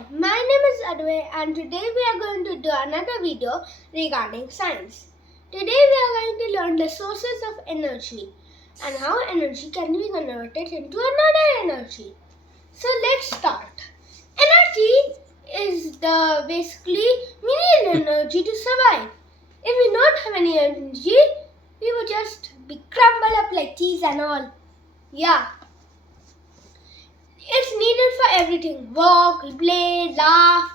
Hi, my name is Advay and today we are going to do another video regarding science. Today we are going to learn the sources of energy and how energy can be converted into another energy. So let's start. Energy is basically we need energy to survive. If we don't have any energy, we would just be crumbled up like cheese and all. Yeah. It's needed for everything. Walk, play, laugh,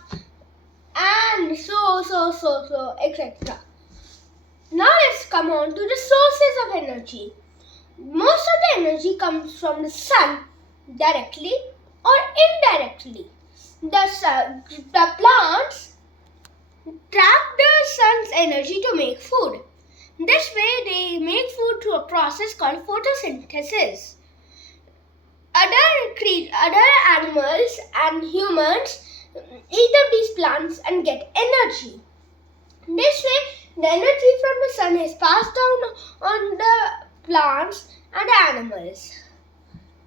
and so, etc. Now let's come on to the sources of energy. Most of the energy comes from the sun, directly or indirectly. The plants trap the sun's energy to make food. This way they make food through a process called photosynthesis. Other animals and humans eat up these plants and get energy. This way, the energy from the sun is passed down on the plants and the animals.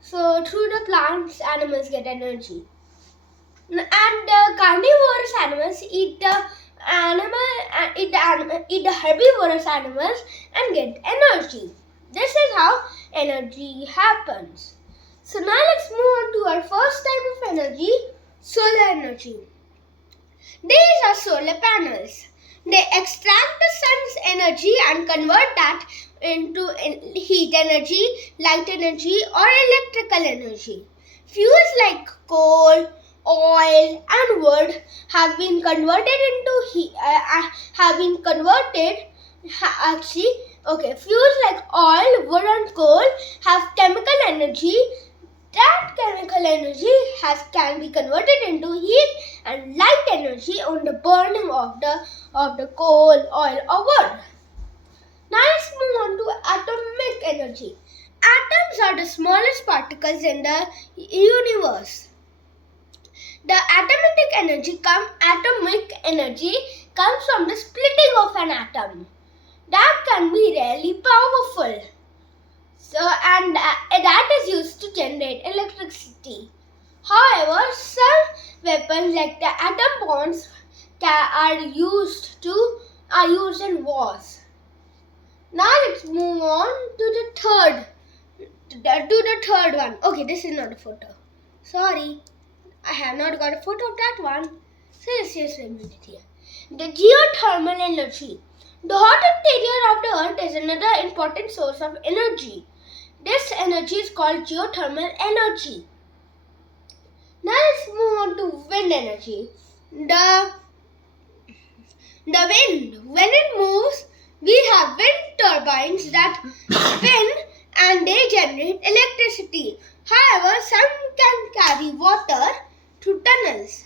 So, through the plants, animals get energy. And the carnivorous animals eat the herbivorous animals and get energy. This is how energy happens. So now let's move on to our first type of energy, solar energy. These are solar panels. They extract the sun's energy and convert that into heat energy, light energy or electrical energy. Fuels like coal, oil and wood have been converted fuels like oil, wood and coal have chemical energy. That chemical energy can be converted into heat and light energy on the burning of the coal, oil or wood. Now let's move on to atomic energy. Atoms are the smallest particles in the universe. The atomic energy comes from the splitting of an atom. That can be really powerful. That is used to generate electricity. However, some weapons like the atom bombs are used in wars. Now let's move on to the third one. Okay, this is not a photo. Sorry, I have not got a photo of that one. So let's just remove it here. The geothermal energy. The hot interior of the earth is another important source of energy. This energy is called geothermal energy. Now let's move on to wind energy. The wind, when it moves, we have wind turbines that spin and they generate electricity. However, some can carry water through tunnels.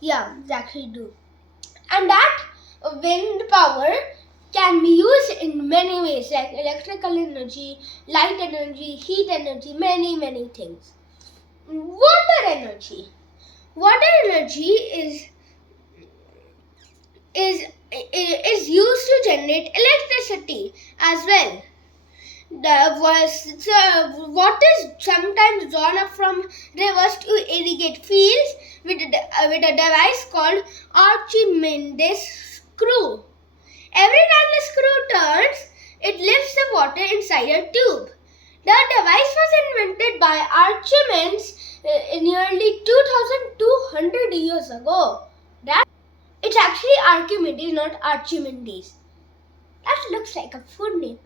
Yeah, they actually do. And that wind power can be used in many ways like electrical energy, light energy, heat energy, many things. Water energy. Water energy is used to generate electricity as well. Water is sometimes drawn up from rivers to irrigate fields with a device called Archimedes screw. Every time the screw turns, it lifts the water inside a tube. The device was invented by Archimedes nearly 2,200 years ago. It's actually Archimedes, not Archimedes. That looks like a food name.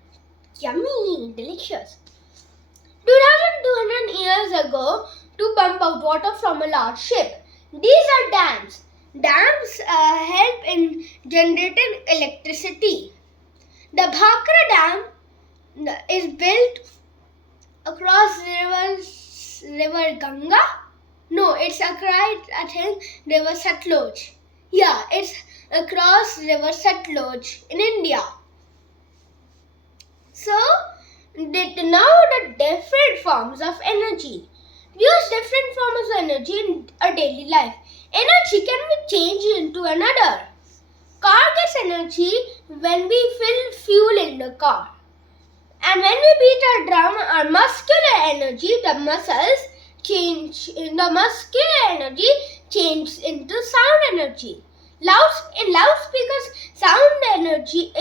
Yummy, delicious. 2,200 years ago, to pump out water from a large ship. These are dams. Dams help in generating electricity. The Bhakra Dam is built across river Ganga. No, it's across, river Satluj. Yeah, it's across river Satluj in India. So, now the different forms of energy. We use different forms of energy in our daily life. Energy can be changed into another. Car gets energy when we fill fuel in the car. And when we beat our drum, our muscular energy, the muscles change changed into sound energy. In loudspeakers, sound energy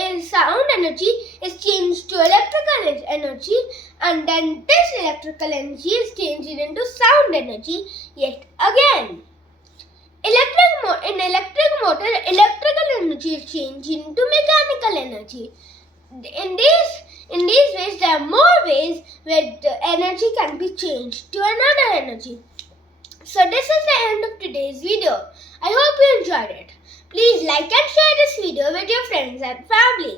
is changed to electrical energy, and then this electrical energy is changed into sound energy yet again. In electric motor, electrical energy is changed into mechanical energy. In these ways, there are more ways where the energy can be changed to another energy. So this is the end of today's video. I hope you enjoyed it. Please like and share this video with your friends and family.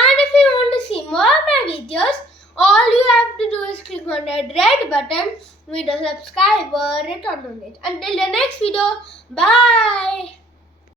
And if you want to see more of my videos, all you have to do is click on that red button with the subscribe or return on it. Until the next video, bye.